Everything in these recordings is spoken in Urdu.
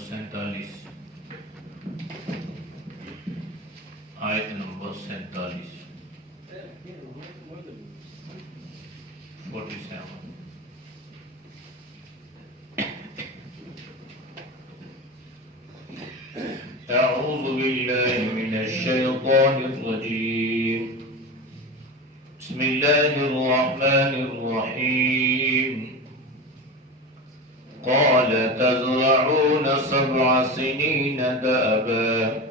47 آیت نمبر 47 أعوذ بالله من الشيطان الرجيم بسم الله الرحمن الرحيم قال تزرعون 7 سنين دأبا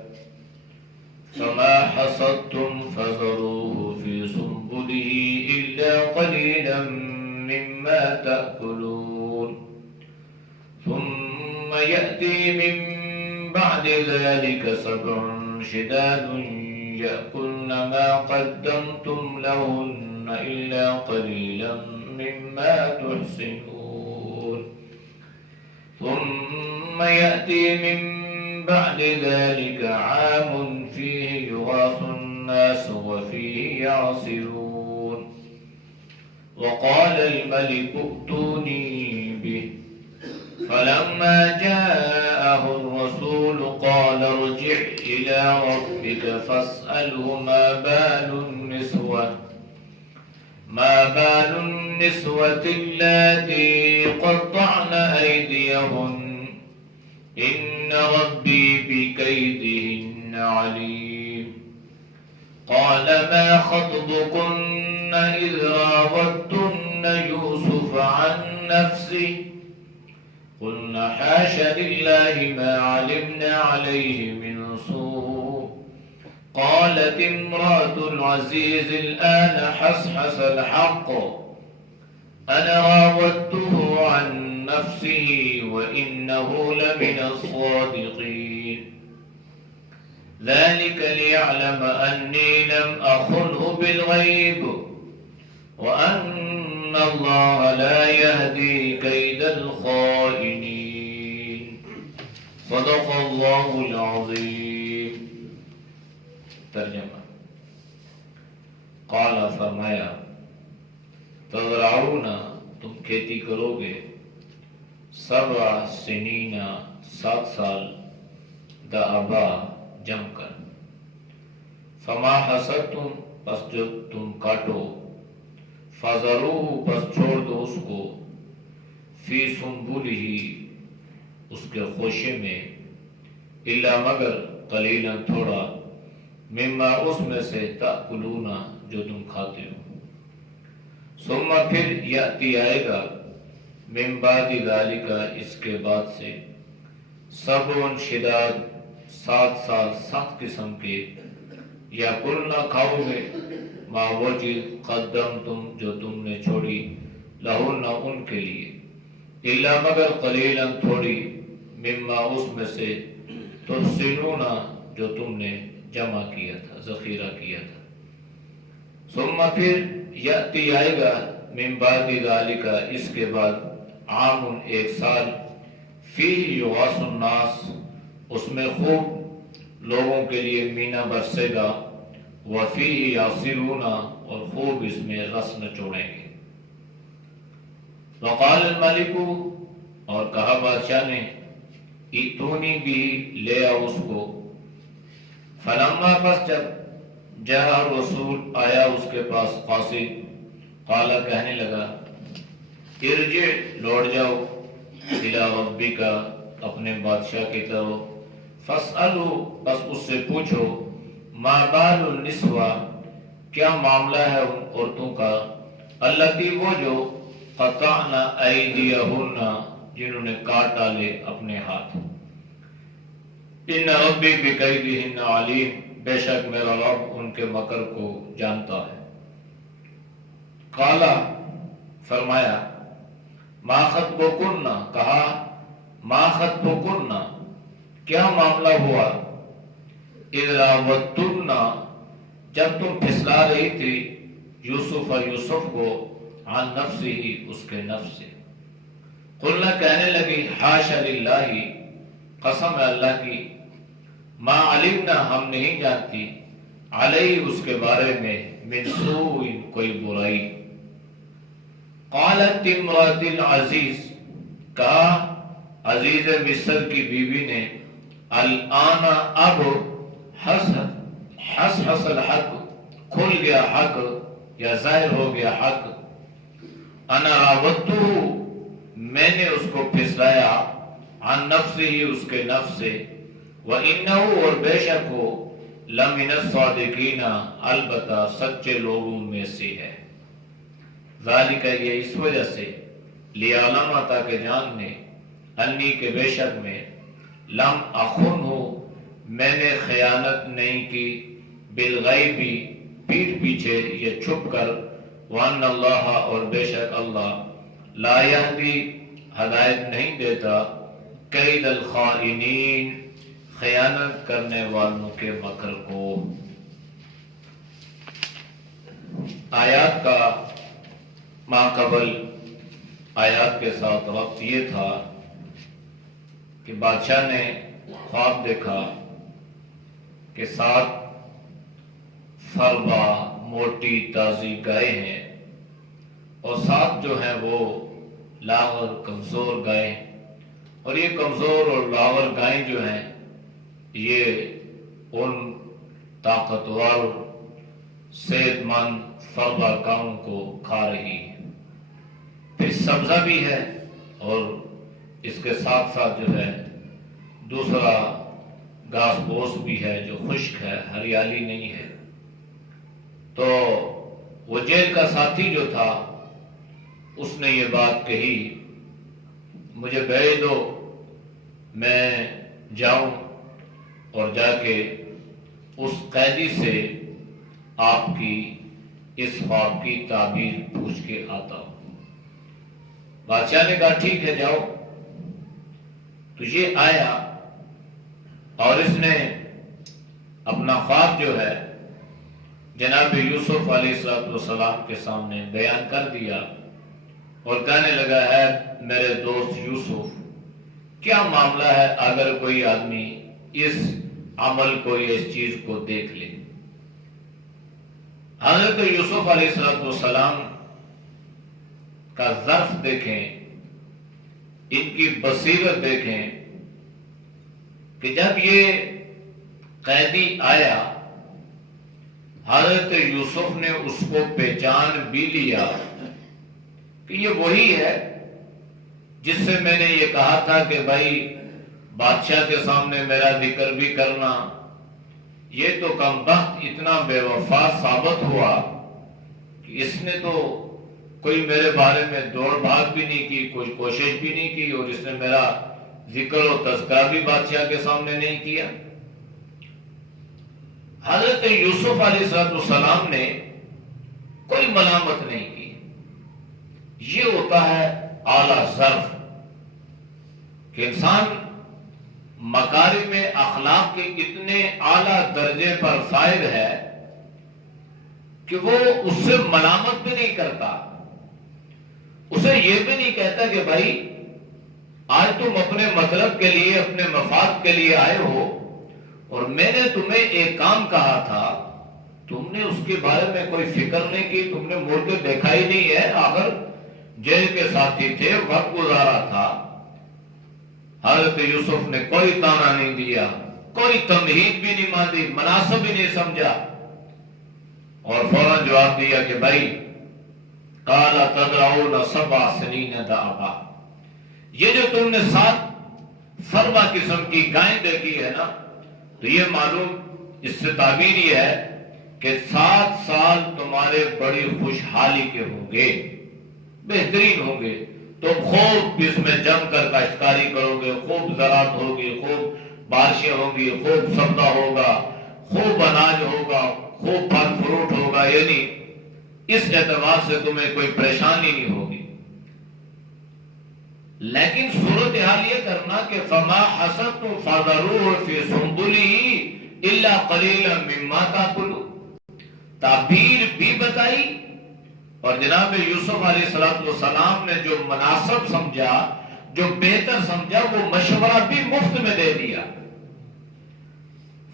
فما حصدتم فذروه في سنبله إلا قليلا مما تأكلون ثم يأتي من بعد ذلك 7 شداد يأكلن ما قدمتم لهن إلا قليلا مما تحسنون ثم يأتي من بعد ذلك عام فيه يغاث الناس وفيه يعصرون وقال الملك ائتوني به فلما جاءه الرسول قال ارجع إلى ربك فاسأله ما بال النسوة اللاتي قطعن أيديهن إن ربي بكيدهن عليم قال ما خطبكن إذ راودتن يوسف عن نفسه قلنا حاش لله ما علمنا عليه من سوء قالت امرأة العزيز الآن حصحص الحق أنا راودته عن نفسه وإنه لمن الصادقين ذلك ليعلم أني لم أخنه بالغيب وأن الله لا يهدي كيد الخائنين صدق الله العظيم ترجمہ قال فرمایا تزرعون تم کھیتی کرو گے 7 سنین 7 سال دأبا جم کر فما حصدتم پس جو تم کاٹو فذروه پس چھوڑ دو اس کو فی سنبلہ اس کے خوشے میں الا مگر قلیلا تھوڑا مما اس میں سے تأکلون جو تم کھاتے ہو ثم پھر یاتی آئے گا من بعد ذالک اس کے بعد سے 7 شداد 7 سال سخت قسم کے یا کلنا کھاؤ گے ما وہ چیز قدم تم جو تم نے چھوڑی لہن ان کے لیے الا مگر قلیلا تھوڑی مما اس میں سے تحسنون جو تم نے جمع کیا تھا ذخیرہ کیا تھا ثم پھر یاتی آئے گا من بعد ذالک اس کے بعد عام 1 سال فی یغاث الناس اس میں خوب لوگوں کے لیے مینا برسے گا وفی یعصرون اور خوب اس میں رس نچوڑیں گے وقال الملک اور کہا بادشاہ نے ایتونی بھی لے آؤ اس کو فلما پس جب جاء رسول آیا اس کے پاس قاصد قال کہنے لگا ارجع لوٹ جاؤ الی ربک اپنے بادشاہ کی طرف فاسألو بس اس سے پوچھو ما بال النسوہ کیا معاملہ ہے ان عورتوں کا اللتی وہ جو قطعن ایدیہن جنہوں نے کاٹ ڈالے اپنے ہاتھ ان ربی بکیدہن علیم بے شک میرا رب ان کے مکر کو جانتا ہے قالا فرمایا ما خطبکن کہا ما خطبکن کیا معاملہ ہوا اذ راودتن جب تم پھسلا رہی تھی یوسف کو عن نفسہ اس کے نفس سے قلنا کہنے لگی حاشا للہ قسم ہے اللہ کی ما علمنا ہم نہیں جانتی علیہ اس کے بارے میں من سوء کوئی برائی قالت امرأۃ العزیز کہا عزیز مصر کی بیوی نے الآن اب حس الحق کھل گیا حق یا ظاہر ہو گیا حق، انا راودتہ میں نے اس کو پھسلایا، عن نفسہ اس کے نفس سے، وَإِنَّهُ اور بے شک وہ لَمِنَ الصَّادِقِينَ البتہ سچے لوگوں میں سے ہے، ذالک یہ اس وجہ سے، لیعلم تاکہ جان لے، انی کے بے شک میں لم اخنہ میں نے خیانت نہیں کی، بالغیبی پیٹھ پیچھے یہ چھپ کر، وان اللہ اور بے شک اللہ لا یہدی ہدایت نہیں دیتا، کید الخائنین خیانت کرنے والوں کے مکر کو۔ آیات کا ماقبل آیات کے ساتھ وقت یہ تھا کہ بادشاہ نے خواب دیکھا کہ 7 فربا موٹی تازی گائے ہیں اور 7 جو ہیں وہ لاغر کمزور گائے، اور یہ کمزور اور لاغر گائیں جو ہیں یہ ان طاقتور صحت مند فربا گاؤں کو کھا رہی ہے، پھر سبزہ بھی ہے اور اس کے ساتھ ساتھ جو ہے دوسرا گھاس پھوس بھی ہے جو خشک ہے، ہریالی نہیں ہے۔ تو وہ جیل کا ساتھی جو تھا اس نے یہ بات کہی، مجھے بھیج دو میں جاؤں اور جا کے اس قیدی سے آپ کی اس خواب کی تعبیر پوچھ کے آتا ہوں۔ بادشاہ نے کہا ٹھیک ہے جاؤ۔ تو یہ آیا اور اس نے اپنا خواب جو ہے جناب یوسف علیہ السلام کے سامنے بیان کر دیا اور کہنے لگا ہے میرے دوست یوسف کیا معاملہ ہے اگر کوئی آدمی اس عمل کو یا اس چیز کو دیکھ لے۔ حضرت یوسف علیہ السلام کا ظرف دیکھیں، ان کی بصیرت دیکھیں کہ جب یہ قیدی آیا حضرت یوسف نے اس کو پہچان بھی لیا کہ یہ وہی ہے جس سے میں نے یہ کہا تھا کہ بھائی بادشاہ کے سامنے میرا ذکر بھی کرنا، یہ تو کم بخت اتنا بے وفا ثابت ہوا کہ اس نے تو کوئی میرے بارے میں دوڑ بھاگ بھی نہیں کی، کوئی کوشش بھی نہیں کی، اور اس نے میرا ذکر و تذکرہ بھی بادشاہ کے سامنے نہیں کیا۔ حضرت یوسف علیہ السلام نے کوئی ملامت نہیں کی۔ یہ ہوتا ہے اعلیٰ ظرف کہ انسان مکارم اخلاق کے اتنے اعلیٰ درجے پر فائد ہے کہ وہ اس سے ملامت بھی نہیں کرتا، اسے یہ بھی نہیں کہتا کہ بھائی آج تم اپنے مطلب کے لیے اپنے مفاد کے لیے آئے ہو اور میں نے تمہیں ایک کام کہا تھا، تم نے اس کے بارے میں کوئی فکر نہیں کی، تم نے مڑ کے دیکھا ہی نہیں ہے، اگر جیل کے ساتھی تھے وقت گزارا تھا۔ حضرت یوسف نے کوئی تانا نہیں دیا، کوئی تمہید بھی نہیں ماندی، مناسب بھی نہیں سمجھا، اور فوراً جواب دیا کہ بھائی قال تدعون 7 سنین دعبا، یہ جو تم نے 7 فربا قسم کی گائیں دیکھی ہے نا، تو یہ معلوم اس سے تعبیر یہ ہے کہ 7 سال تمہارے بڑی خوشحالی کے ہوں گے، بہترین ہوں گے، تم خوب اس میں جم کر کاشتکاری کرو گے، خوب زراعت ہوگی، خوب بارشیں ہوگی، خوب سبزہ ہوگا، خوب اناج ہوگا، خوب پھل فروٹ ہوگا، یعنی اس اعتبار سے تمہیں کوئی پریشانی نہیں ہوگی۔ لیکن صورتحال یہ کرنا کہ فما حسدتم فذروه فی سنبله الا قلیلا مما تاکلون، تعبیر بھی بتائی، اور جناب یوسف علیہ السلام نے جو مناسب سمجھا، جو بہتر سمجھا، وہ مشورہ بھی مفت میں دے دیا۔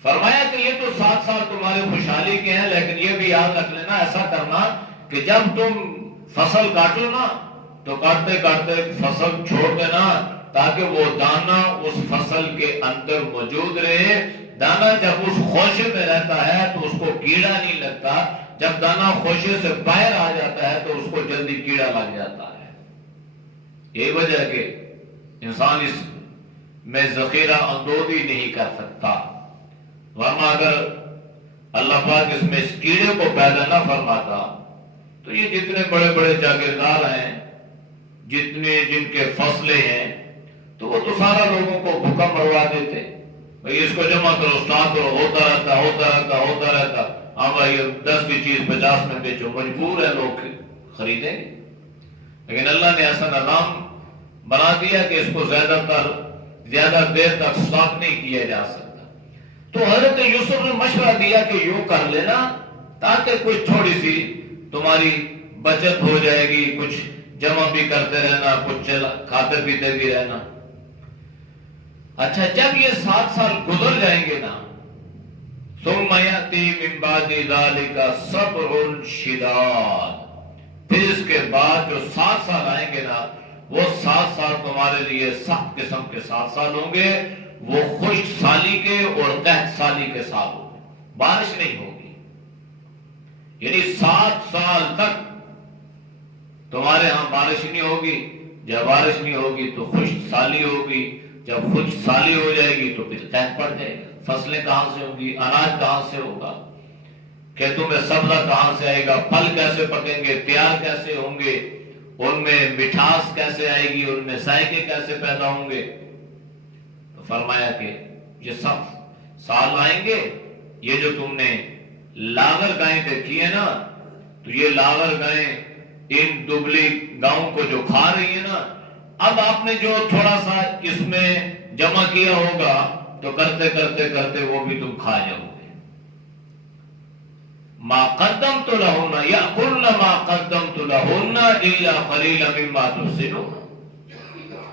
فرمایا کہ یہ تو 7 سال تمہارے خوشحالی کے ہیں، لیکن یہ بھی یاد رکھ لینا، ایسا کرنا کہ جب تم فصل کاٹو نا تو کاٹتے کاٹتے فصل چھوڑ دینا، تاکہ وہ دانہ اس فصل کے اندر موجود رہے. دانہ جب اس خوشے میں رہتا ہے تو اس کو کیڑا نہیں لگتا، جب دانہ خوشے سے باہر آ جاتا ہے تو اس کو جلدی کیڑا لگ جاتا ہے. یہ وجہ کہ انسان اس میں ذخیرہ اندوزی نہیں کر سکتا، ورنہ اگر اللہ پاک اس میں اس کیڑے کو پیدا نہ فرماتا تو یہ جتنے بڑے بڑے جاگیردار ہیں، جتنے جن کے فصلیں ہیں، تو وہ تو سارا لوگوں کو بھوکا مروا دیتے. بھئی اس کو جمع کرو، اسٹاک کرو، ہوتا رہتا. ہاں بھائی 10 کی چیز 50 میں بیچو، مجبور ہے لوگ خریدیں گے. لیکن اللہ نے ایسا نظام بنا دیا کہ اس کو زیادہ دیر تک اسٹاک نہیں کیا جا سکتا. تو حضرت یوسف نے مشورہ دیا کہ یوں کر لینا تاکہ کچھ تھوڑی سی تمہاری بچت ہو جائے گی، کچھ جمع بھی کرتے رہنا، کچھ کھاتے پیتے بھی رہنا. اچھا جب یہ 7 سال گزر جائیں گے نا، ثم یأتی من بعد ذلک صبر شداد، پھر اس کے بعد جو 7 سال آئیں گے نا، وہ 7 سال تمہارے لیے سخت قسم کے 7 سال ہوں گے. وہ خشک سالی کے اور قحط سالی کے سال ہوں گے. بارش نہیں ہوگی، یعنی 7 سال تک تمہارے ہاں بارش نہیں ہوگی. جب بارش نہیں ہوگی تو خشک سالی ہوگی، جب خشک سالی ہو جائے گی تو پھر قحط پڑ جائے گا. فصلیں کہاں سے ہوں گی، اناج کہاں سے ہوگا، کھیتوں میں سبزہ کہاں سے آئے گا، پھل کیسے پکیں گے، تیار کیسے ہوں گے، ان میں مٹھاس کیسے آئے گی، ان میں ذائقے کیسے پیدا ہوں گے. تو فرمایا کہ یہ سب سال آئیں گے. یہ جو تم نے لاغر گائیں دیکھی ہے نا، تو یہ لاغر گائیں ان دبلی گاؤں کو جو کھا رہی ہے نا، اب آپ نے جو تھوڑا سا اس میں جمع کیا ہوگا تو کرتے کرتے کرتے وہ بھی تم کھا جاؤ گے. ما قدمت لهن یأکلن ما قدمت لهن الا قلیلا مما تحسنون.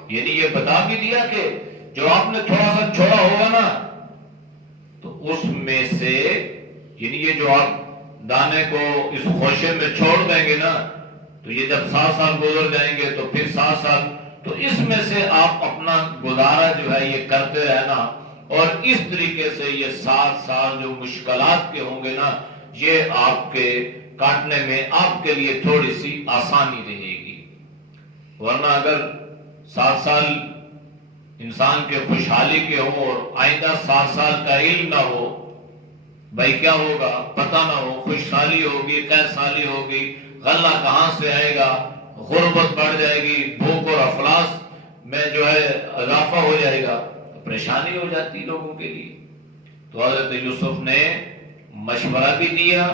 یعنی یہ بتا بھی دیا کہ جو آپ نے تھوڑا سا چھوڑا ہوگا نا تو اس میں سے، یعنی یہ جو آپ دانے کو اس خوشے میں چھوڑ دیں گے نا، تو یہ جب 7 سال گزر جائیں گے تو پھر 7 سال، تو اس میں سے آپ اپنا گزارا جو ہے یہ کرتے رہنا. اور اس طریقے سے یہ 7 سال جو مشکلات کے ہوں گے نا، یہ آپ کے کاٹنے میں آپ کے لیے تھوڑی سی آسانی رہے گی. ورنہ اگر 7 سال انسان کے خوشحالی کے ہو اور آئندہ 7 سال کا علم نہ ہو، بھائی کیا ہوگا پتہ نہ ہو، خوشحالی ہوگی، قحط سالی ہوگی، غلہ کہاں سے آئے گا، غربت بڑھ جائے گی، بھوک اور افلاس میں جو ہے اضافہ ہو جائے گا، پریشانی ہو جاتی لوگوں کے لیے. تو حضرت یوسف نے مشورہ بھی دیا،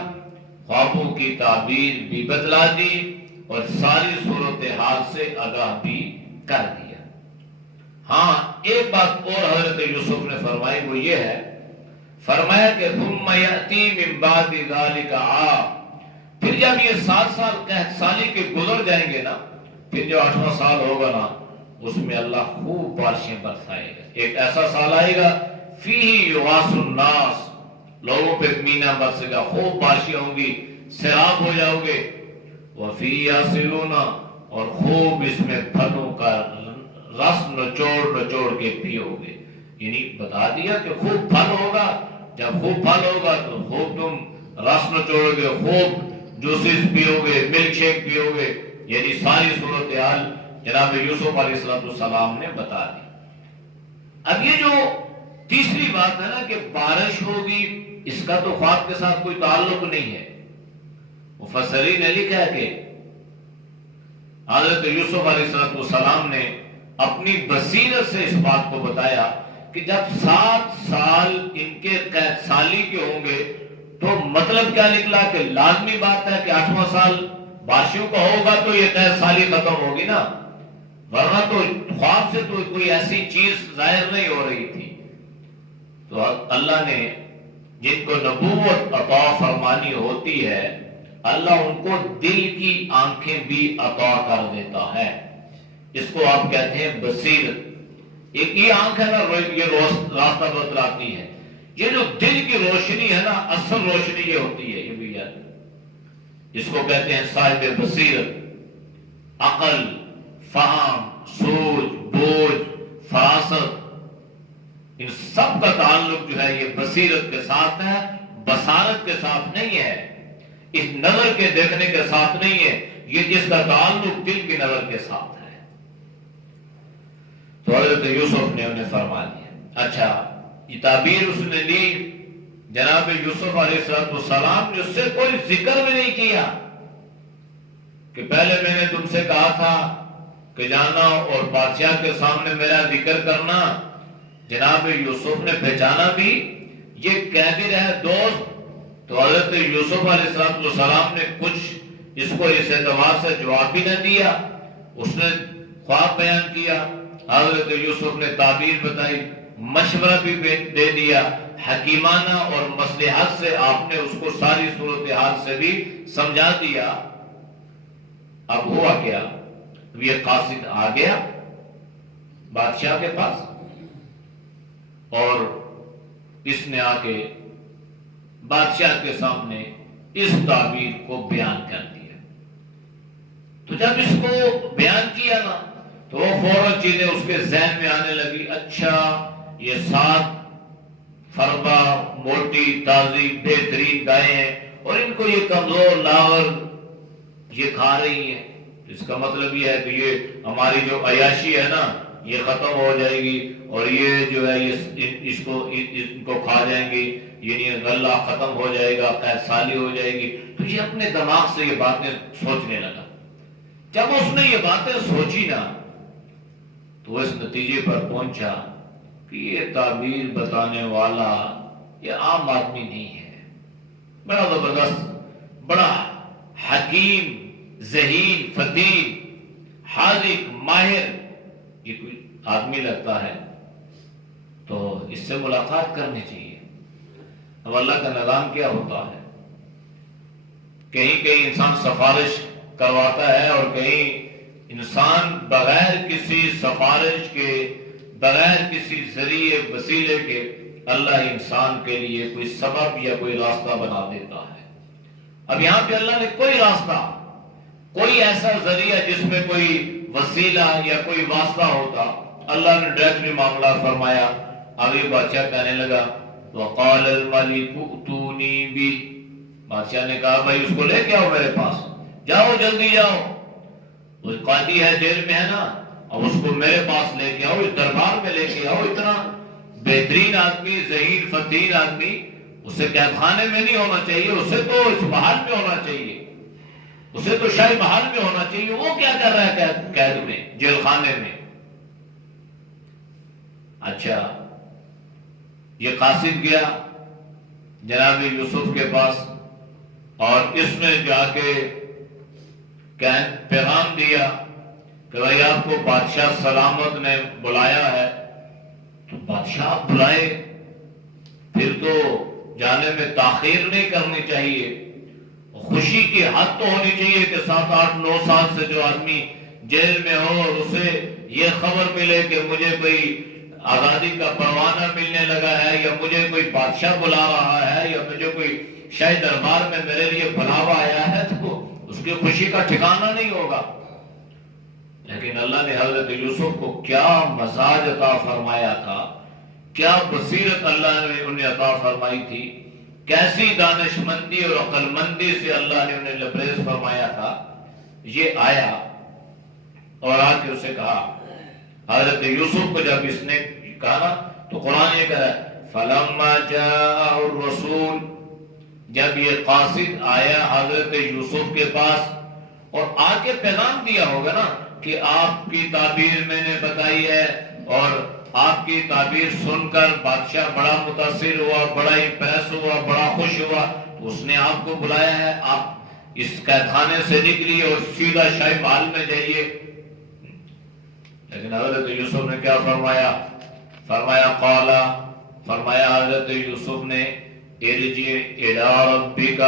خوابوں کی تعبیر بھی بتلا دی اور ساری صورتحال سے آگاہ بھی کر دیا. ہاں ایک بات اور حضرت یوسف نے فرمائی، وہ یہ ہے، فرمایا کہ ثم یأتی من بعد ذلک عام، پھر جب یہ 7 سال قحط سالی کے گزر جائیں گے نا، پھر جو 8واں سال ہوگا نا، اس میں اللہ خوب بارشیں برسائے گا. ایک ایسا سال آئے گا فیہ یغاث الناس، لوگوں پہ مینا برسے گا، خوب بارشیں ہوں گی، سیراب ہو جاؤ گے. وفیہ یصلون، اور خوب اس میں پھلوں کا رس نچوڑ کے پیو گے. یعنی بتا دیا کہ خوب پھل ہوگا، جب خوب پھل ہوگا تو خوب تم رس نچوڑو گے، خوب جوسز پیو گے، ملک شیک پیو گے. یعنی ساری صورتحال جناب یوسف علیہ السلام نے بتا دی. اب یہ جو تیسری بات ہے نا کہ بارش ہوگی، اس کا تو خواب کے ساتھ کوئی تعلق نہیں ہے. مفسرین نے لکھا ہے کہ حضرت یوسف علیہ السلام نے اپنی بصیرت سے اس بات کو بتایا کہ جب 7 سال ان کے قحط سالی کے ہوں گے تو مطلب کیا نکلا کہ لازمی بات ہے کہ 8واں سال بارشوں کا ہوگا تو یہ قحط سالی ختم ہوگی نا، ورنہ تو خواب سے تو کوئی ایسی چیز ظاہر نہیں ہو رہی تھی. تو اللہ نے جن کو نبوت عطا فرمانی ہوتی ہے، اللہ ان کو دل کی آنکھیں بھی عطا کر دیتا ہے. اس کو آپ کہتے ہیں بصیرت. ایک یہ آنکھ ہے نا، یہ راستہ بتلاتی ہے. یہ جو دل کی روشنی ہے نا، اصل روشنی یہ ہوتی ہے، یہ بھی یاد. اس کو کہتے ہیں صاحب بصیرت. عقل، فہم، سوچ، بوجھ فراست، ان سب کا تعلق جو ہے یہ بصیرت کے ساتھ ہے، بصارت کے ساتھ نہیں ہے، اس نظر کے دیکھنے کے ساتھ نہیں ہے، یہ جس کا تعلق دل کی نظر کے ساتھ ہے۔ تو حضرت یوسف نے انہیں فرما دیا۔ اچھا، یہ تعبیر اس نے لی، جناب یوسف علیہ السلام نے اس سے کوئی ذکر بھی نہیں کیا کہ پہلے میں نے تم سے کہا تھا کہ جانا اور بادشاہ کے سامنے میرا ذکر کرنا۔ جناب یوسف نے پہچانا بھی یہ قیدی رہے دوست، تو حضرت یوسف علیہ السلام نے کچھ اس کو اس اعتبار سے جواب بھی نہ دیا۔ اس نے خواب بیان کیا، حضرت یوسف نے تعبیر بتائی، مشورہ بھی دے دیا، حکیمانہ اور مصلحت سے آپ نے اس کو ساری صورتحال سے بھی سمجھا دیا۔ اب ہوا کیا، یہ قاصد آ گیا بادشاہ کے پاس اور اس نے آ کے بادشاہ کے سامنے اس تعبیر کو بیان کر دیا۔ تو جب اس کو بیان کیا نا تو وہ فوراً چیزیں اس کے ذہن میں آنے لگی، اچھا یہ 7 فربا موٹی تازی بہترین گائیں ہیں اور ان کو یہ کمزور لاغر یہ کھا رہی ہیں، تو اس کا مطلب یہ ہے کہ یہ ہماری جو عیاشی ہے نا یہ ختم ہو جائے گی اور یہ جو ہے ان کو کھا جائیں گی، یعنی غلہ ختم ہو جائے گا، قید سالی ہو جائے گی۔ تو یہ اپنے دماغ سے یہ باتیں سوچنے لگا۔ جب اس نے یہ باتیں سوچی نا تو وہ اس نتیجے پر پہنچا کہ یہ تعبیر بتانے والا یہ عام آدمی نہیں ہے، بڑا زبردست، بڑا حکیم، ذہین، فتیل، حاذق، ماہر یہ کوئی آدمی لگتا ہے، تو اس سے ملاقات کرنی چاہیے۔ اب اللہ کا نظام کیا ہوتا ہے، کہیں انسان سفارش کرواتا ہے اور کہیں انسان بغیر کسی سفارش کے، بغیر کسی ذریعے وسیلے کے اللہ انسان کے لیے کوئی سبب یا کوئی راستہ بنا دیتا ہے۔ اب یہاں پہ اللہ نے کوئی راستہ، کوئی ایسا ذریعہ جس میں کوئی وسیلہ یا کوئی واسطہ ہوتا، اللہ نے ڈائریکٹلی معاملہ فرمایا۔ ابھی بادشاہ کہنے لگا وقال الملک ائتونی بی، بادشاہ نے کہا بھائی اس کو لے کے آؤ میرے پاس، جاؤ جلدی جاؤ، وہ قاضی ہے جیل میں ہے نا، اب اس کو میرے پاس لے کے آؤ، اس دربار میں لے کے آؤ۔ اتنا بہترین آدمی، ذہین فتیل آدمی، اسے قید خانے میں نہیں ہونا چاہیے، اسے تو اس محل میں ہونا چاہیے، اسے تو شاہی محل میں ہونا چاہیے، وہ کیا کر رہا ہے قید میں، جیل خانے میں۔ اچھا، یہ قاصد گیا جناب یوسف کے پاس اور اس نے جا کے پیغام دیا کہ بھائی آپ کو بادشاہ سلامت نے بلایا ہے۔ تو بادشاہ بلائے پھر تو جانے میں تاخیر نہیں کرنی چاہیے، خوشی کی حد تو ہونی چاہیے کہ 7 8 9 سال سے جو آدمی جیل میں ہو اور اسے یہ خبر ملے کہ مجھے کوئی آزادی کا پروانہ ملنے لگا ہے یا مجھے کوئی بادشاہ بلا رہا ہے یا مجھے کوئی شاہی دربار میں میرے لیے بلاوا آیا ہے، تو اس کی خوشی کا ٹھکانہ نہیں ہوگا۔ لیکن اللہ نے حضرت یوسف کو کیا مزاج عطا فرمایا تھا، کیا بصیرت اللہ نے انہیں عطا فرمائی تھی، کیسی دانش مندی اور عقل مندی سے اللہ نے انہیں لبریز فرمایا تھا۔ یہ آیا اور آ کے اسے کہا، حضرت یوسف کو جب اس نے کہا نا تو قرآن یہ کہہ رہا ہے فَلَمَّا جَاءَهُ الرَّسُولُ، جب یہ قاصد آیا حضرت یوسف کے پاس اور آ کے پیغام دیا ہوگا نا کہ آپ کی تعبیر میں نے بتائی ہے اور آپ کی تعبیر سن کر بادشاہ بڑا متاثر ہوا، بڑا امپریس ہوا، بڑا خوش ہوا، تو اس نے آپ کو بلایا ہے، آپ اس قید خانے سے نکلیے اور سیدھا شاہی محل میں جائیے۔ لیکن حضرت یوسف نے کیا فرمایا؟ فرمایا حضرت یوسف نے ارجع الی ربک،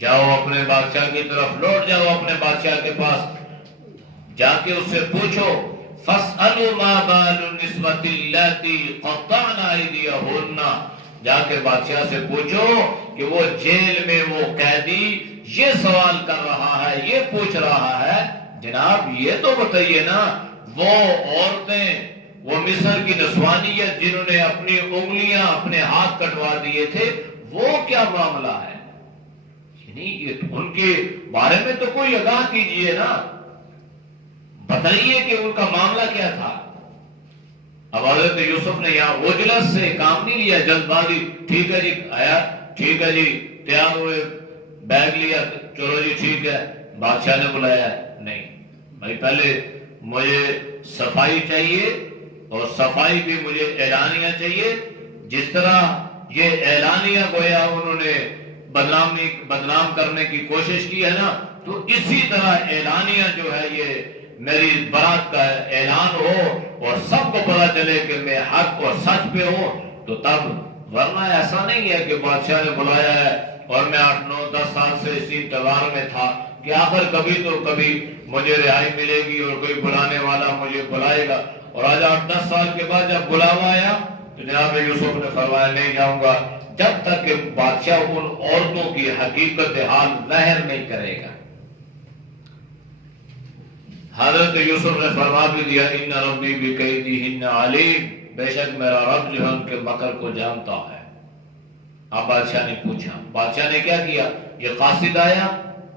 جاؤ اپنے بادشاہ کی طرف، لوٹ جاؤ اپنے بادشاہ کے پاس، جا کے اس سے پوچھو فَاسْأَلُوا مَا بَالُ النِّسْوَةِ اللَّاتِي قَطَّعْنَ أَيْدِيَهُنَّ، جا کے بادشاہ سے پوچھو کہ وہ جیل میں وہ قیدی یہ سوال کر رہا ہے، یہ پوچھ رہا ہے، جناب یہ تو بتائیے نا وہ عورتیں وہ مصر کی نسوانیت جنہوں نے اپنی انگلیاں اپنے ہاتھ کٹوا دیے تھے، وہ کیا معاملہ ہے؟ یعنی ان کے بارے میں تو کوئی آگاہ کیجئے نا، بتائیے کہ ان کا معاملہ کیا تھا۔ اب حضرت یوسف نے یہاں وجلس سے کام نہیں لیا، جلد بازی، ٹھیک ہے جی آیا، ٹھیک ہے جی تیار ہوئے، بیگ لیا، چلو جی ٹھیک ہے بادشاہ نے بلایا ہے، نہیں بھائی پہلے مجھے صفائی چاہیے، اور صفائی بھی مجھے اعلانیہ چاہیے۔ جس طرح یہ اعلانیہ گویا انہوں نے بدنام کرنے کی کوشش کی ہے نا، تو اسی طرح اعلانیہ جو ہے یہ میری برات کا اعلان ہو اور سب کو پتا چلے کہ میں حق اور سچ پہ ہوں، تو تب، ورنہ ایسا نہیں ہے کہ بادشاہ نے بلایا ہے اور میں 8 9 10 سال سے اسی انتظار میں تھا کہ آخر کبھی تو کبھی مجھے رہائی ملے گی اور کوئی بلانے والا مجھے بلائے گا، اور آج 8 10 سال کے بعد جب بلاوا آیا تو جناب یوسف نے فرمایا نہیں جاؤں گا جب تک کہ بادشاہ ان عورتوں کی حقیقت حال ظاہر نہیں کرے گا۔ حضرت یوسف نے فرما بھی دیا ان ربی بکیدہن علیم، بے شک میرا رب جو ہے ان کے مکر کو جانتا ہے۔ اب بادشاہ نے پوچھا، بادشاہ نے کیا کیا؟ یہ قاصد آیا،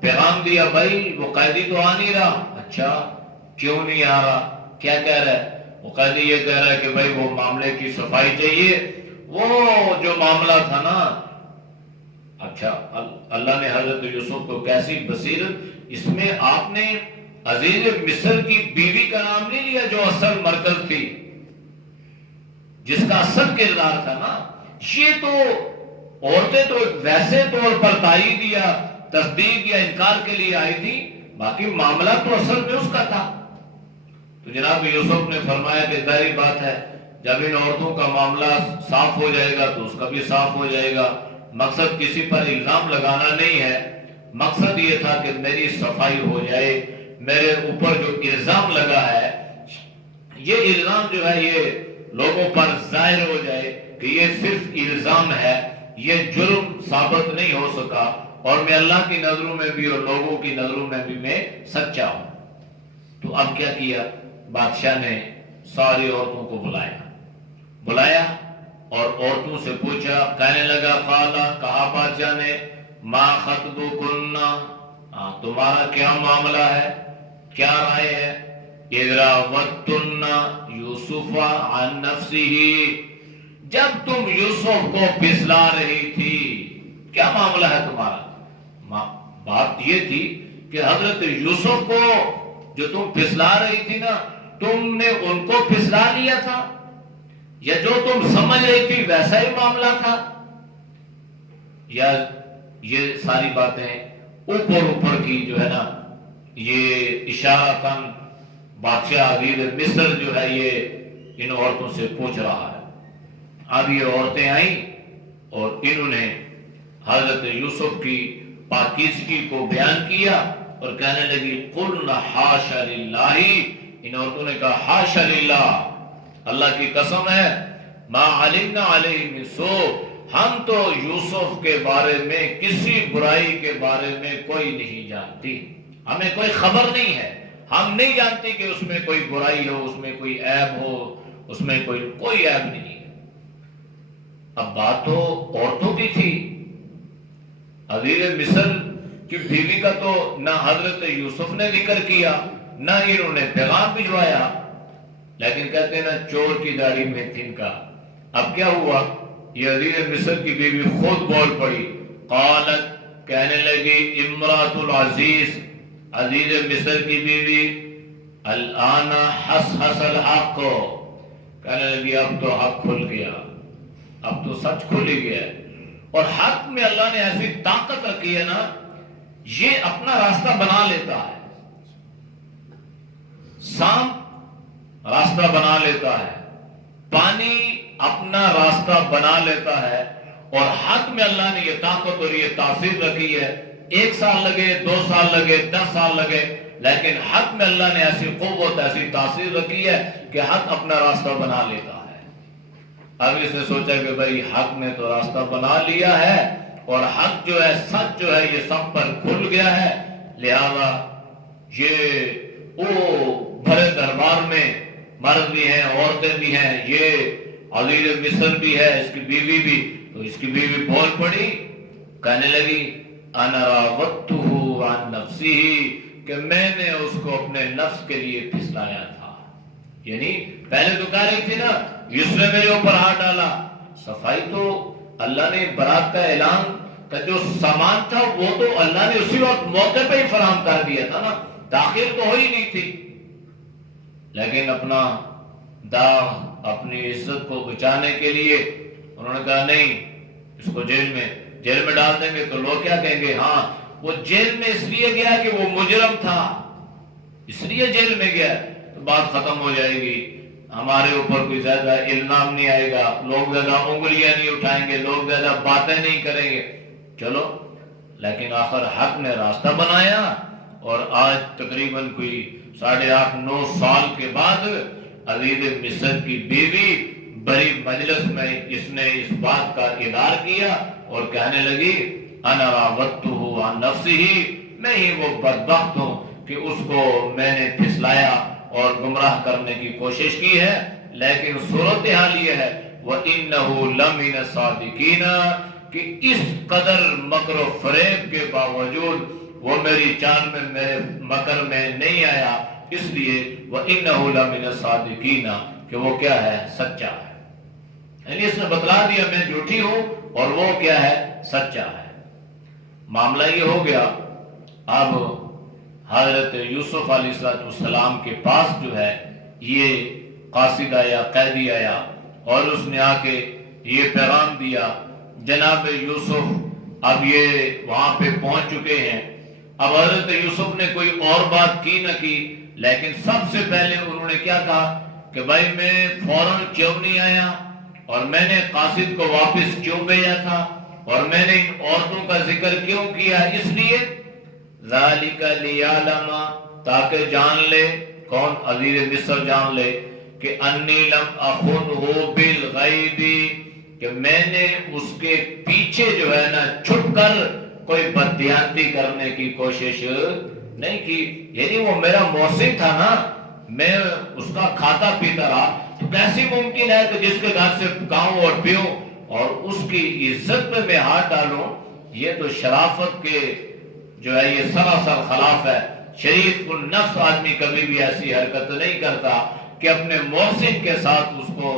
پیغام دیا، بھائی وہ قیدی تو آ نہیں رہا۔ اچھا کیوں نہیں آ رہا؟ کیا کہہ رہا ہے وہ قیدی؟ یہ کہہ رہا ہے کہ بھائی وہ معاملے کی صفائی چاہیے، وہ جو معاملہ تھا نا۔ اچھا اللہ نے حضرت یوسف کو کیسی بصیرت، اس میں آپ نے عزیز مصر کی بیوی کا نام نہیں لیا جو اصل مرکز تھی، جس کا اصل کردار تھا نا۔ یہ تو عورتیں تو ویسے طور پر تائید یا تصدیق یا انکار کے لیے آئی تھی، باقی معاملہ تو اصل میں اس کا تھا۔ تو جناب یوسف نے فرمایا کہ ظاہری بات ہے جب ان عورتوں کا معاملہ صاف ہو جائے گا تو اس کا بھی صاف ہو جائے گا۔ مقصد کسی پر الزام لگانا نہیں ہے، مقصد یہ تھا کہ میری صفائی ہو جائے، میرے اوپر جو الزام لگا ہے یہ الزام جو ہے یہ لوگوں پر ظاہر ہو جائے کہ یہ صرف الزام ہے، یہ جرم ثابت نہیں ہو سکا، اور میں اللہ کی نظروں میں بھی اور لوگوں کی نظروں میں بھی میں سچا ہوں۔ تو اب کیا کیا؟ بادشاہ نے ساری عورتوں کو بلایا اور عورتوں سے پوچھا، کہنے لگا قالا، کہا بادشاہ نے، ما خطبکن، تمہارا کیا معاملہ ہے، کیا رائے ہے؟ اذ راوتن یوسف عن نفسہ، جب تم یوسف کو پھسلا رہی تھی، کیا معاملہ ہے تمہارا؟ بات یہ تھی کہ حضرت یوسف کو جو تم پھسلا رہی تھی نا، تم نے ان کو پھسلا لیا تھا، یا جو تم سمجھ رہی تھی ویسا ہی معاملہ تھا، یا یہ ساری باتیں اوپر کی جو ہے نا، یہ اشارتاً بادشاہ عزیز مصر جو ہے یہ ان عورتوں سے پوچھ رہا ہے۔ اب یہ عورتیں آئیں اور انہوں نے حضرت یوسف کی پاکیزگی کو بیان کیا اور کہنے لگی قلنا حاشا للہ، ان عورتوں نے کہا حاشا للہ، اللہ کی قسم ہے، ما علمنا علیہ من سوء، ہم تو یوسف کے بارے میں کسی برائی کے بارے میں کوئی نہیں جانتی، ہمیں کوئی خبر نہیں ہے، ہم نہیں جانتی کہ اس میں کوئی برائی ہو، اس میں کوئی عیب ہو، اس میں کوئی عیب نہیں۔ اب بات تو عورتوں کی تھی، عزیز مصر کی بیوی کا تو نہ حضرت یوسف نے ذکر کیا نہ انہوں نے پیغام بھجوایا، لیکن کہتے ہیں نا چور کی داڑھی میں تھنکا۔ اب کیا ہوا؟ یہ عزیز مصر کی بیوی خود بول پڑی، قالت، کہنے لگی، امرات العزیز، عزیز مصر کی بیوی، الآن حس الحق، کہنے لگی اب تو حق کھل گیا، اب تو سچ کھل ہی گیا۔ اور حق میں اللہ نے ایسی طاقت رکھی ہے نا، یہ اپنا راستہ بنا لیتا ہے، سانپ راستہ بنا لیتا ہے، پانی اپنا راستہ بنا لیتا ہے، اور حق میں اللہ نے یہ طاقت اور یہ تاثیر رکھی ہے۔ 1 سال لگے، 2 سال لگے، 10 سال لگے، لیکن حق میں اللہ نے ایسی قوت، ایسی تاثیر رکھی ہے کہ حق اپنا راستہ بنا لیتا ہے۔ اب اس نے سوچا کہ بھائی حق نے تو راستہ بنا لیا ہے اور حق جو ہے، سچ جو ہے، یہ سب پر کھل گیا ہے، لہذا یہ بھرے دربار میں مرد بھی ہیں، عورتیں بھی ہیں، یہ عزیز مصر بھی ہے، اس کی بیوی بھی. تو اس کی بیوی بول پڑی، کہنے لگی انا راودتہ عن نفسہ، کہ میں نے اس کو اپنے نفس کے لیے پھسلایا تھا. یعنی پہلے تو کہہ رہی تھی نا اس نے میرے اوپر ہاتھ ڈالا. صفائی تو اللہ نے برات کا اعلان کا جو سامان تھا وہ تو اللہ نے اسی وقت موقع پہ ہی فراہم کر دیا تھا نا، تاخیر تو ہو ہی نہیں تھی. لیکن اپنا داغ، اپنی عزت کو بچانے کے لیے انہوں نے کہا نہیں، اس کو جیل میں ڈال دیں گے تو لوگ کیا کہیں گے؟ ہاں وہ جیل میں اس لیے گیا کہ وہ مجرم تھا، اس لیے جیل میں گیا، تو بات ختم ہو جائے گی، ہمارے اوپر کوئی زیادہ الزام نہیں آئے گا، لوگ زیادہ انگلیاں نہیں اٹھائیں گے، لوگ زیادہ باتیں نہیں کریں گے. چلو، لیکن آخر حق نے راستہ بنایا، اور آج تقریباً کوئی 8.5-9 سال کے بعد عزیز مصر کی بیوی بڑی مجلس میں اس نے اس بات کا اظہار کیا اور کہنے لگی انا راودتہ عن نفسہ، میں ہی وہ بدبخت ہوں کہ اس کو میں نے پھسلایا اور گمراہ کرنے کی کوشش کی ہے. لیکن صورتحال یہ ہے وَإِنَّهُ لَمِنَ الصَّادِقِينَ، کہ اس قدر مکر و فریب کے باوجود وہ میری چال میں، میرے مکر میں نہیں آیا، اس لیے وَإِنَّهُ لَمِنَ الصَّادِقِينَ، کہ وہ کیا ہے؟ سچا ہے. یعنی اس نے بتلا دیا میں جھوٹی ہوں اور وہ کیا ہے؟ سچا ہے. معاملہ یہ ہو گیا. اب حضرت یوسف علیہ السلام کے پاس جو ہے یہ قاصد آیا، قیدی آیا، اور اس نے آ کے یہ پیغام دیا جناب یوسف اب یہ وہاں پہ پہنچ چکے ہیں. اب حضرت یوسف نے کوئی اور بات کی نہ کی، لیکن سب سے پہلے انہوں نے کیا کہا کہ بھائی میں فوراً کیوں نہیں آیا، اور میں نے قاصد کو واپس کیوں بھیجا تھا، اور میں نے ان عورتوں کا ذکر کیوں کیا؟ اس لیے ذالک لیعلم، تاکہ جان لے کون؟ عزیز مصر جان لے کہ انی لم اخنہ بالغیب، کہ میں نے اس کے پیچھے جو ہے نا چھپ کر کوئی بددیانتی کرنے کی کوشش نہیں کی. یعنی وہ میرا محسن تھا نا، میں اس کا کھاتا پیتا رہا، تو کیسی ممکن ہے کہ جس کے گھر سے کھاؤں اور پیوں اور اس کی عزت پہ میں ہاتھ ڈالوں؟ یہ تو شرافت کے جو ہے یہ سراسر خلاف ہے. شریف النفس آدمی کبھی بھی ایسی حرکت نہیں کرتا کہ اپنے محسن کے ساتھ اس کو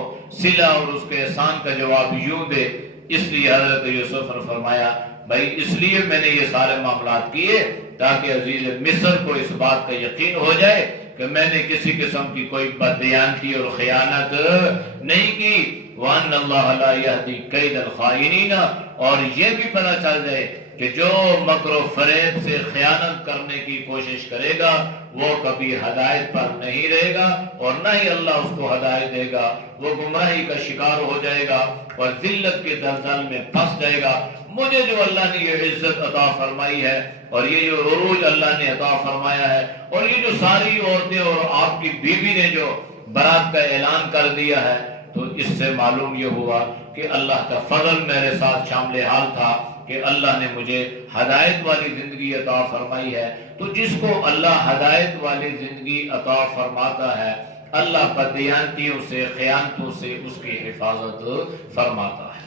صلہ اور اس کے احسان کا جواب یوں دے. اس لیے حضرت یوسف نے فرمایا بھائی اس لیے میں نے یہ سارے معاملات کیے تاکہ عزیز مصر کو اس بات کا یقین ہو جائے کہ میں نے کسی قسم کی کوئی بددیانتی اور خیانت نہیں کی. وَأَنَّ اللَّهَ لَا يَهْدِي كَيْدَ الْخَائِنِينَ، اور یہ بھی پتہ چل جائے کہ جو مکر و فریب سے خیانت کرنے کی کوشش کرے گا وہ کبھی ہدایت پر نہیں رہے گا اور نہ ہی اللہ اس کو ہدایت دے گا. وہ گمراہی کا شکار ہو جائے گا اور ذلت کے دلدل میں پھنس جائے گا. مجھے جو اللہ نے یہ عزت عطا فرمائی ہے اور یہ جو عروج اللہ نے عطا فرمایا ہے اور یہ جو ساری عورتیں اور آپ کی بیوی نے جو برات کا اعلان کر دیا ہے، تو اس سے معلوم یہ ہوا کہ اللہ کا فضل میرے ساتھ شامل حال تھا کہ اللہ نے مجھے ہدایت والی زندگی عطا فرمائی ہے. تو جس کو اللہ ہدایت والی زندگی عطا فرماتا ہے اللہ بددیانتیوں سے، خیانتوں سے اس کی حفاظت فرماتا ہے.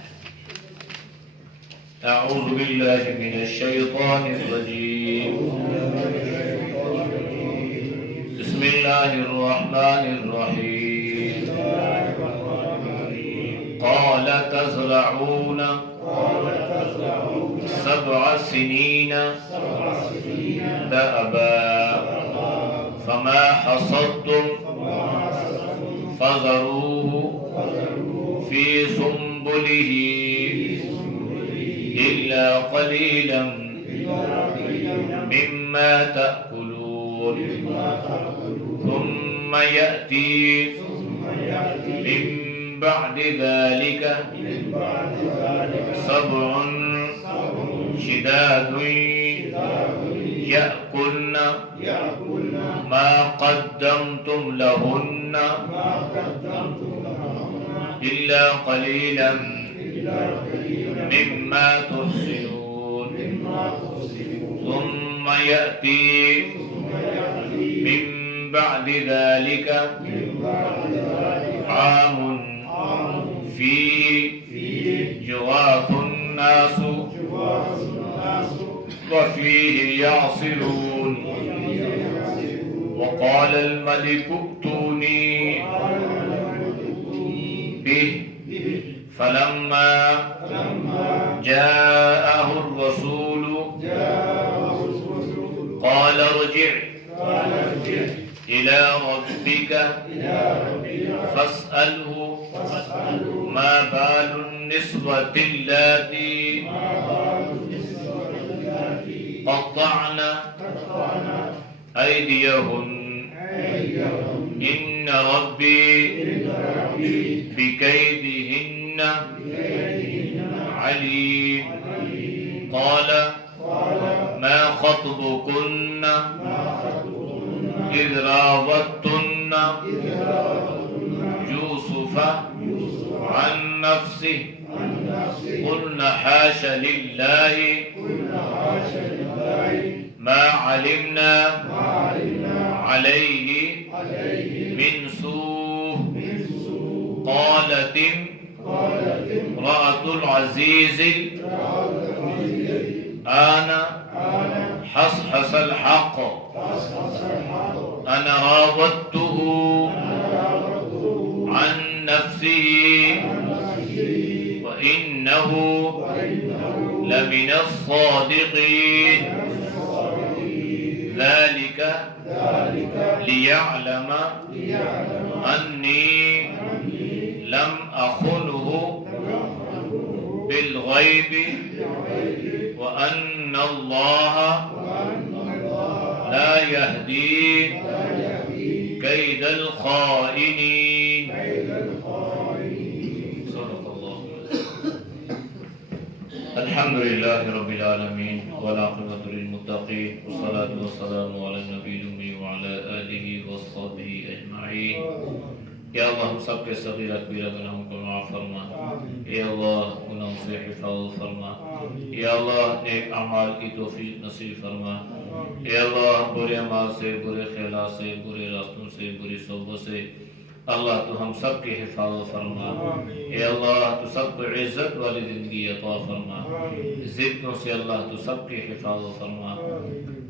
اعوذ باللہ من الشیطان الرجیم، بسم اللہ الرحمن الرحیم. قال تزرعون 7 سنين دأبا فما حصدتم فذروه في سنبله إلا قليلا مما تأكلون ثم يأتي من بعد ذلك 7 شداد يأكلن ما قدمتم لهن إلا قليلا مما تحسنون ثم يأتي من بعد ذلك عام فيه يغاث الناس وفيه يعصرون وقال الملك ائتوني به فلما جاءه الرسول قال ارجع إلى ربك فاسأله ما بال النسوة اللاتي قطعن أيديهن إن ربي بكيدهن عليم قال ما خطبكن إذ راوتن يوسف عن نفسه قلنا حاش لله ما علمنا عليه من سوء قالت امرأة العزيز أنا حصحص الحق أنا راودته عن نفسه وإنه لمن الصادقين ذلك ليعلم أني لم أخنه بالغيب وأن الله لا يهدي كيد الخائنين. صدق الله. الحمد لله رب العالمين والعاقبة للمتقين والصلاة والسلام على النبي الأمي وعلى آله وصحبه أجمعين. یا اللہ ہم سب کے صغیر کبیرہ گناہوں کو معاف فرما. اے اللہ گناہوں سے حفاظت فرما. یا اللہ نیک اعمال کی توفیق نصیب فرما. اے اللہ برے اعمال سے، برے خیالات سے، برے راستوں سے، بری صحبت سے اللہ تو ہم سب کی حفاظت فرما. اے اللہ تو سب کو عزت والی زندگی عطا فرما. ضدوں سے اللہ تو سب کی حفاظت فرما.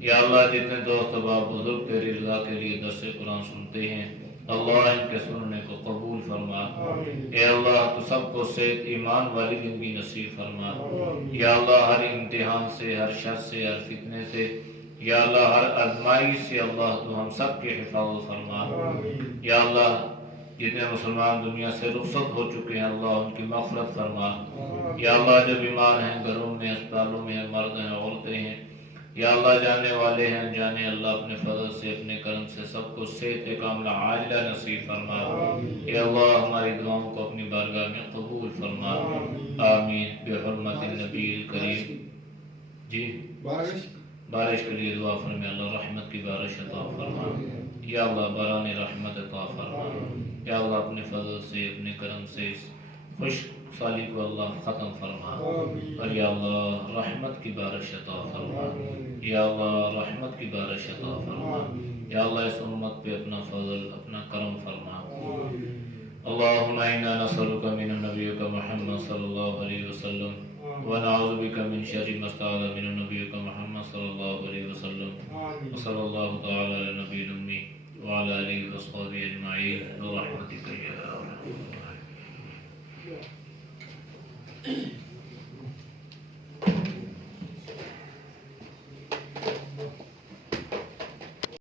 یا اللہ جتنے دوست احباب بزرگ تیری رضا کے لیے درس قرآن سنتے ہیں اللہ ان کے سننے کو قبول فرما. اے اللہ تو سب کو صحت ایمان والی زندگی نصیب فرما. یا اللہ ہر امتحان سے، ہر شر سے، ہر فتنے سے، یا اللہ ہر آزمائش سے اللہ تو ہم سب کی حفاظت فرما. یا اللہ جتنے مسلمان دنیا سے رخصت ہو چکے ہیں اللہ ان کی مغفرت فرما. یا اللہ جو بیمار ہیں گھروں میں، اسپتالوں میں ہیں، مرد ہیں، عورتیں ہیں، یا اللہ جانے والے ہیں جانے اللہ اپنے فضل سے، اپنے کرم سے سب کو صحت کاملہ عاجلہ نصیب فرما. یا اللہ ہماری دعاؤں کو اپنی بارگاہ میں قبول فرما. آمین بحرمت النبی الکریم. جی بارش کے لیے دعا فرمائے. اللہ رحمت کی بارش عطا فرما. یا اللہ باران رحمت عطا فرما. یا اللہ اپنے فضل سے، اپنے کرم سے خشک سالی کو اللہ ختم فرما. اور یا اللہ رحمت کی بارش عطا فرما. یا اللہ رحمت کی بارش عطا فرما. یا اللہ اس امت پہ اپنا فضل، اپنا کرم فرما. اللہم انا نسألک من نبیک محمد صلی اللہ علیہ وسلم ونعوذ بک من شر ما استعاذ من نبیک محمد صلی اللہ علیہ وسلم وصلی اللہ تعالی علی نبی الامی وعلی آلہ وصحبہ اجمعین برحمتک یا ارحم الراحمین.